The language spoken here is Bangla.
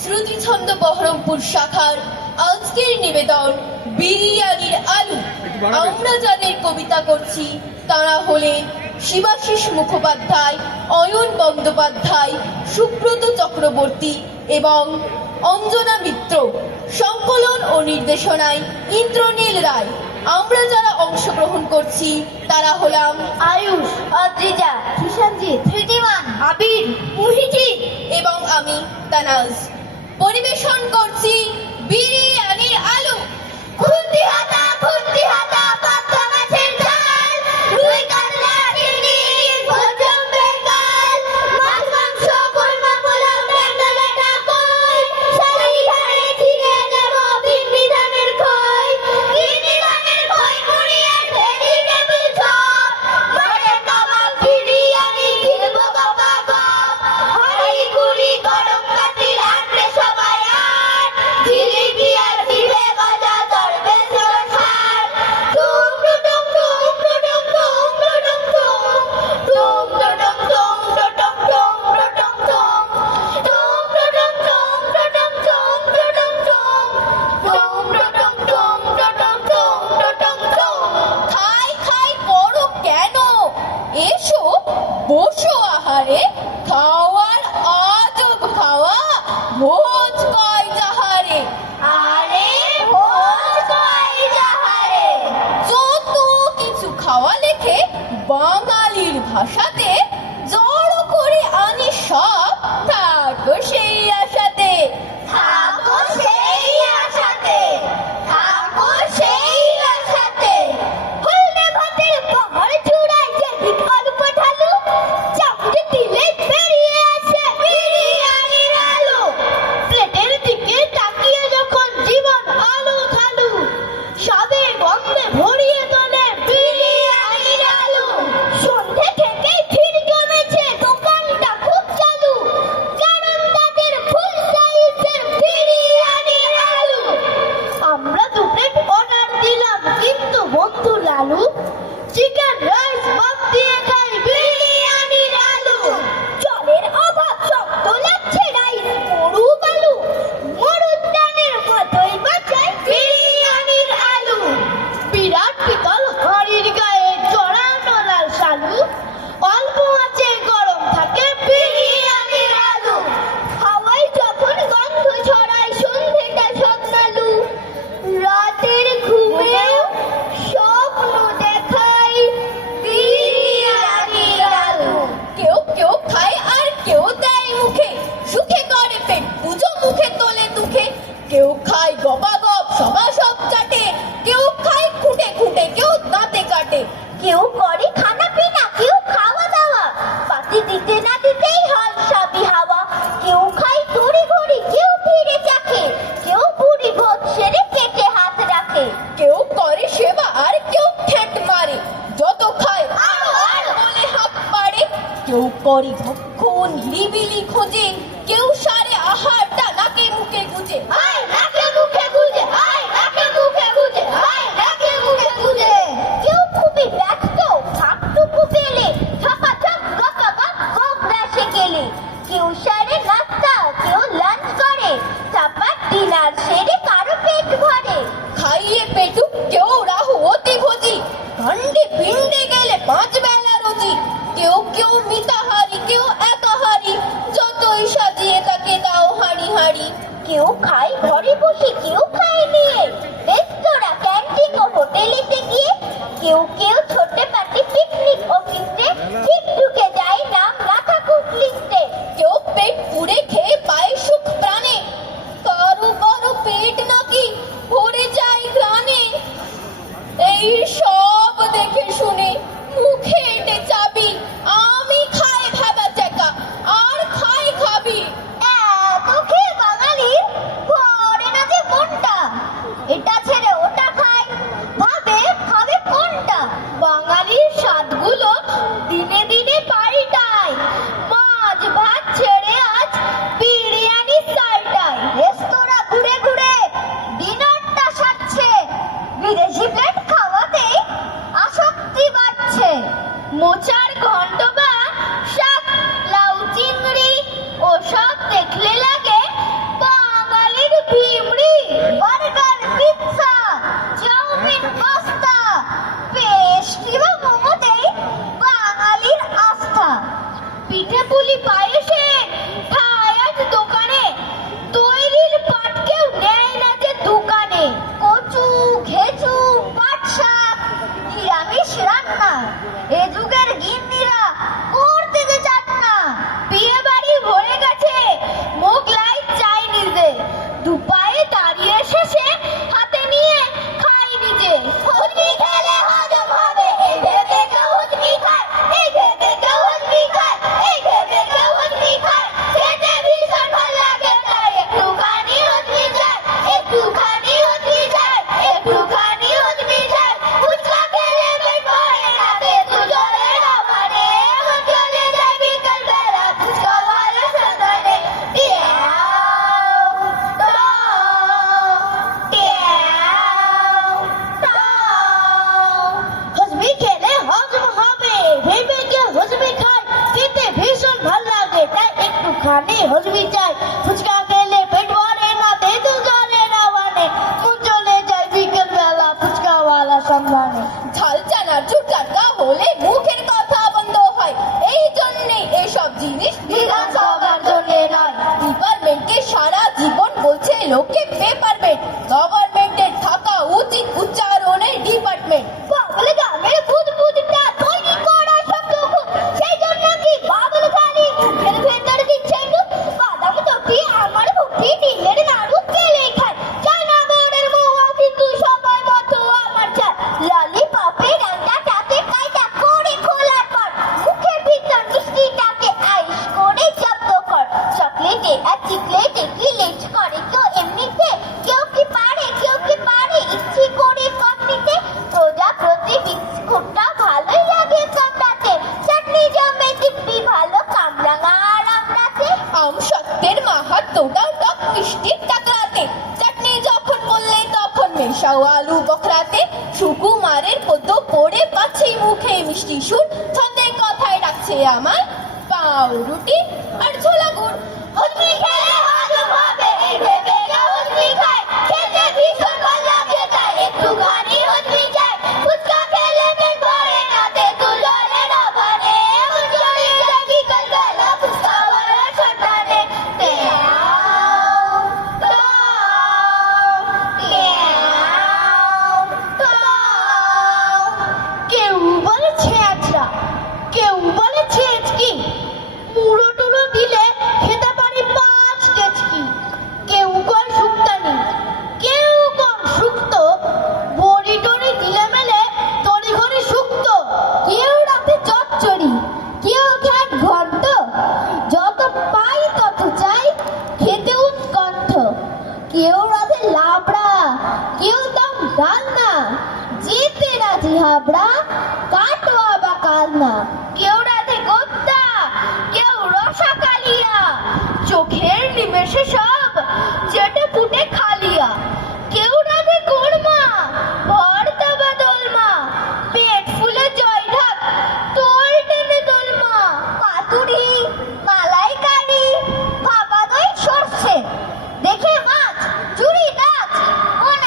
শ্রুতিছন্দ বহরমপুর শাখার আজকের নিবেদন বিরিয়ানির আলু। আমরা যাদের কবিতা করছি তারা হলেন শিবাশিস মুখোপাধ্যায়, অয়ন বন্দ্যোপাধ্যায়, সুব্রত চক্রবর্তী এবং অঞ্জনা মিত্র। সংকলন ও নির্দেশনায় ইন্দ্রনীল রায়। আমরা যারা অংশগ্রহণ করছি তারা হলাম আয়ুষ, অদ্রিজা, কিষানজিৎ, ধৃতিমান, আবির, মুহিজিৎ এবং আমি তানাজ। পরিবেশন করছি বিরিয়ানির আলু। খুন্তি হাতা পাতা মাছের ঝাল, রুই কাতলা চিংড়ি ভোজন বেকাল, মাছ মাংস কোরমা পোলাও ডাঙ্গালাটা কই, শাড়ি ধারে ছিঁড়ে যাব বিধানের খই, বিধানের খই মুড়িয়ে ভেজিটেবিল চপ, মাছের কাবাব বিরিয়ানি খেলবো বাবা গপ, হাঁড়ি কুড়ি গরম কাঠির আটরে সবাই আট, জিলিপি আর জিভে গজা চড়বে সরসার, টুমরু টুমরু উমরু টুমরু উমরু টুমরু, টুমরু টুমরু উমরু টুমরু উমরু টুমরু, টুমরু টুমরু উমরু টুমরু উমরু টুমরু, টুমরু টুমরু উমরু টুমরু উমরু টুমরু। খাই খাই করো কেন? এসো বসো আহারে। খাওয়ার আজব খাওয়া, ভোজ কয় যাহারে। আরে ভোজ কয় যাহারে, যত কিছু খাওয়া লেখে বাঙালির ভাষাতে, জড়ো করে আনি সব থাকো সেই আশাতে। থাকো সেই আশাতে, থাকো সেই আশাতে। হলদে ভাতের পাহাড় চূড়ায় যেদিক আলু পাঠালু, চামড়ে দিলে বেরিয়ে আসে বিরিয়ানির আলু। প্লেটের দিকে তাকিয়ে যখন জীবন আলু থালু, স্বাদে গন্ধে ভরিয়ে তোলে বিরিয়ানির আলু। সন্ধে থেকে ভিড় জমেছে, দোকানটা খুব চালু, কারণ তাদের ফুল সাইজের বিরিয়ানির আলু। আমরা দু প্লেট অর্ডার দিলাম, কিন্তু বন্ধু লালু চিকেন রাইস ভাত দিয়ে খাই বিরিয়ানির আলু। জলের অভাব শক্ত লাগছে, রাইস মরু বালু, মরুর ডানের মতোই বাঁচায় বিরিয়ানির আলু। বিরাট পিতল হাঁড়ির গায়ে জড়ানো লাল শালু, অল্প আঁচে গরম থাকে বিরিয়ানির আলু। হাওয়ায় যখন গন্ধ ছড়ায় সন্ধেটা সন্ধ্যালু, রাতের ঘুমেও স্বপ্ন দেখাই বিরিয়ানির আলু। কেউ কেউ খায় আর কেউ দেয় মুখে, সুখে করে পেট পুজো, মুখে তোলে দুঃখে। কেউ খায় গপাগপ সবা সব চাটে, কেউ খায় খুঁটে খুঁটে, কেউ দাঁতে কাটে। কেউ করে খানা পিনা, কেউ খাওয়া দাওয়া, পাতি দিতে না দিতেই হয় সবই হাওয়া। কেউ খায় তড়ি ঘড়ি, কেউ ফিরে চাখে, কেউ বুড়ি ভোজ সেরে কেটে হাত রাখে। কেউ করে সেবা আর কেউ ঠেট মারে, যত খায় আরো আর বলে হাত পারে। কেউ করে ভক্ষণ নিরিবিলি খোঁজে, কেউ সারে আহারটা নাকে মুখে গুজে। আয় নাকে মুখে গুজে, আয় নাকে মুখে গুজে, আয় নাকে মুখে গুজে। কেউ খুবই ব্যস্ত, থাকটুকু পেলে ঝপাঝপ গপাগপ হোক ব্যাসে গেলে। কেউ সারে নাস্তা, কেউ লাঞ্চ করে, চাপার ডিনার সেরে কারো পেট ভরে। খাইয়ে পেটুক কেউ রাহু অতি ভোজি, কাণ্ডে পিণ্ডে গেলে 5 বেলা রুজি। কেউ কেউ মিতাহারি, কেউ একাহারি, যতই সাজিয়ে তাকে দাও হাঁড়ি হাঁড়ি। কেউ খায় ঘরে বসে, কেউ খায় নিয়ে রেস্তোরাঁ, ক্যান্টিন ও হোটেলেতে গিয়ে। কেউ কেউ ছোটে পাটি পিকনিক ও ফিস্টে, ঠিক ঢুকে যায় নাম না থাকুক লিস্টে। কেউ পেট পুড়ে খেয়ে পায় সুখ প্রাণে, কারো কারো পেট নাকি ভরে যায় গ্রানে। এই সব দেখে শুনে মুখে এঁটে চাবি, আমি খাই ভাবা চাকা আর খাই খাবি। এত খেয়ে বাঙালির ভরে না যে মনটা, এটা ছেড়ে ওটা খায়, ভাবে খাবে কোনটা। বাঙালির স্বাদগুলো দিনে দিনে পায় ফুচকা খেলে পেট ভরে না, তেঁতুল জলে না মানে, মন চলে যায় বিকেল বেলা ফুচকাওয়ালা সন্ধানে। ঝাল চানার চুটাকা হলে মুখের কথা বন্ধ হয়, এই জন্যে এসব জিনিস বিধানসভার জন্যে নয়। ডিপার্টমেন্টকে সারা জীবন বলছে লোকে পেপারমেন্ট, গভর্নমেন্টের থাকা উচিত উচ্চারণের ডিপার্টমেন্ট। বাবুল গামের বুদবুদটা তৈরি করা শব্দ খুব, সেই জন্য কি বাবুল খালি মুখের ভেতর দিচ্ছে ডুব। বাদাম চটি আমার ভুটি ডিলের নাড়ু কেলে খায়, চায়না বোর্ডের মোয়া কিন্তু সবাই মতো আমার চায়। ললিপপের রান্নাটাকে কায়দা করে খোলার পর মুখের ভিতর মিষ্টিটাকে আইস করে জব্দ কর। চকলেটে আর চিকলেটে কি লেট করে কেউ এমনিতে, কেউ কি পারে ইচ্ছে করে কম নিতে। প্রজাপতি বিস্কুটটা ভালোই লাগে কামড়াতে, চাটনি জমে দিব্যি ভালো কামরাঙা আর আমড়াতে। আম সত্যের মাহাত্ম্যটাও টক মিষ্টির টাকরাতে, চাটনি যখন বললে তখন মেশাও আলু বখরাতে। সুকুমারের পদ্য পড়ে পাচ্ছি মুখে মিষ্টি সুর, ছন্দে কথায় রাখছে আমায় পাউরুটি আর ছোলা গুড়। হজমি খেলে হজম হবে এই ভেবে কেউ হজমি খায়, খেতে ভীষণ ভালো লাগে তাই একটুখানি হজমি চাই। ফুচকা খেলে পেট ভরে না, তেঁতুল জলে না মানে, মন চলে যায় বিকেল বেলা ফুচকাওয়ালা সন্ধানে। কেউ বলে ছেঁচড়া, কেউ বলে ছেঁচকি, মুড়ো টুড়ো দিলে খেতে পারি 5 কেচকি। কেউ কয় শুক্তানি, কেউ কম শুক্তো, বড়ি টড়ি দিলে মেলে তড়ি ঘড়ি শুক্তো। কেউ রাতে চচ্চড়ি, কেউ খায় ঘন্ট, যত পাই তত চাই খেতে উৎকণ্ঠ। কেউ রাতে লাবড়া, কেউ দম ডালনা, যেতে রাজি হাবড়া, কাটোয়া বা কালনা।